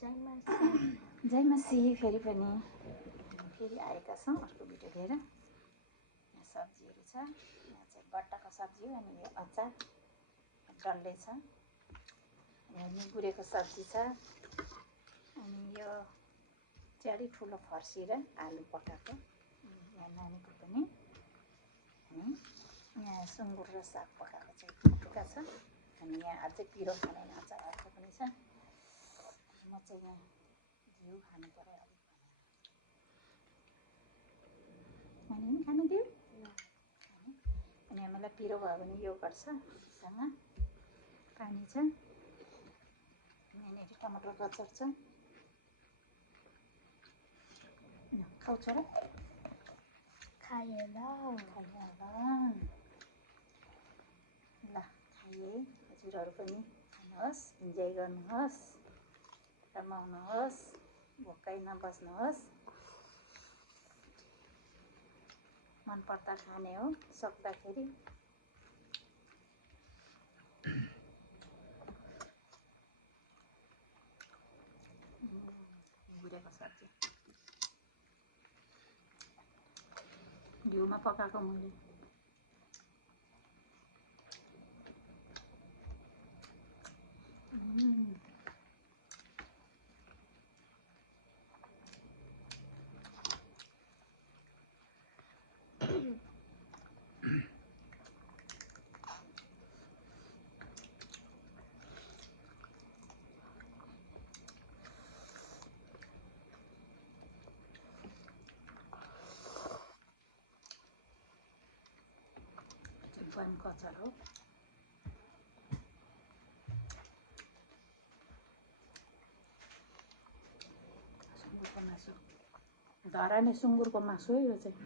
जय मसी फेरि पनि फेरि आएका छौँ अर्को भिडियो लिएर। यहाँ सब्जीहरू छ, यहाँ चाहिँ गट्टाको सब्जी हो अनि यो अचार डल्लै छ, यहाँ निगुरेको सब्जी छ अनि यो चाहिँ अलिक ठुलो फर्सी र आलु पकाएको, यहाँ नानीको पनि, अनि यहाँ सुँगुर र साग पकाएको चाहिँ टुक्रा छ, अनि यहाँ अझै पिरो खाने अचार अर्को पनि छ। म चाहिँ यहाँ घिउ खानु पर्यो अलिक भने नि खानु दियो अनि हामीलाई पिरो भयो भने यो गर्छ सँग पानी छ, यहाँनिर टमाटरको अचार छ, खाऊ छोरा खायो ल खाए। हजुरहरू पनि खानुहोस्, इन्जोय गर्नुहोस्, रमाउनुहोस्, भोकै नबस्नुहोस्, मन पर्दा खाने हो सक्दाखेरि। गुरेको सब्जी घिउमा पकाएको मैले। अचार हो, सुँगुरको मासु, धराने सुँगुरको मासु है यो चाहिँ।